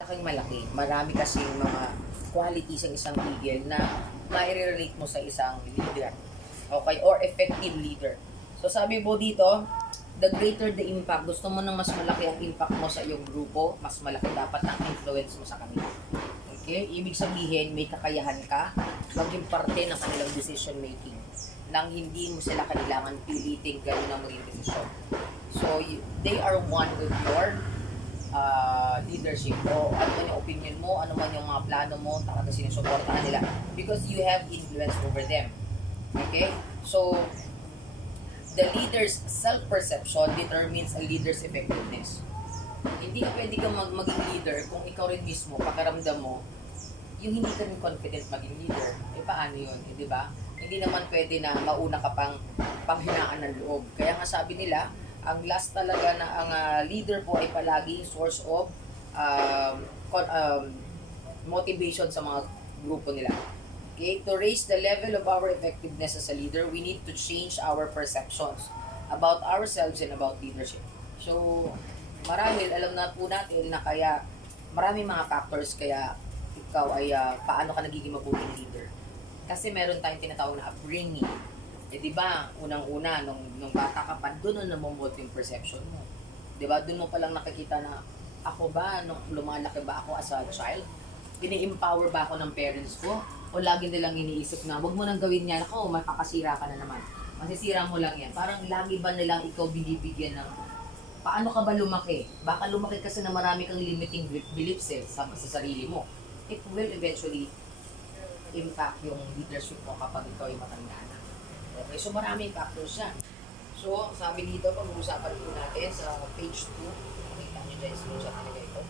Malaking malaki. Marami kasing mga qualities ang isang leader na mai-relate mo sa isang leader. Okay? Or effective leader. So sabi mo dito, the greater the impact, gusto mo ng mas malaki ang impact mo sa iyong grupo, mas malaki dapat ang influence mo sa kanila. Okay? Ibig sabihin, may kakayahan ka maging parte ng kanilang decision making nang hindi mo sila kailangan piliting gano'n ang maging decision. So, they are one with your leadership o ano man yung opinion mo, ano man yung mga plano mo, talaga sinusuportahan nila because you have influence over them. Okay? So, the leader's self-perception determines a leader's effectiveness. Hindi ka pwede kang maging leader kung ikaw rin mismo, pakaramdam mo, yung hindi ka rin confident maging leader. Eh, paano yun? Eh, di ba? Hindi naman pwede na mauna ka pang panghinaan ng loob. Kaya nga sabi nila, ang last talaga na ang leader po ay palagi source of motivation sa mga grupo nila. Okay? To raise the level of our effectiveness as a leader, we need to change our perceptions about ourselves and about leadership. So, marahil alam na po natin na kaya maraming mga factors kaya ikaw ay paano ka nagiging mabuting leader. Kasi meron tayong tinatawag na upbringing. Eh, di ba, unang-una, nung bata ka pa, doon na namomold yung perception mo. Di ba, doon mo palang nakikita na, ako ba, nung lumalaki ba ako as a child, ini-empower ba ako ng parents ko? O lagi nilang iniisip na, wag mo nang gawin yan, ako, makakasira ka na naman. Masisira mo lang yan. Parang lagi ba nilang ikaw binibigyan ng, paano ka ba lumaki? Baka lumaki kasi na marami kang limiting beliefs sa sarili mo. It will eventually impact yung leadership mo kapag ikaw ay matanda na. Okay, so maraming factors yan. So, sabi dito, pag-uusapan po natin sa page 2, makita nyo guys, screenshot talaga ito.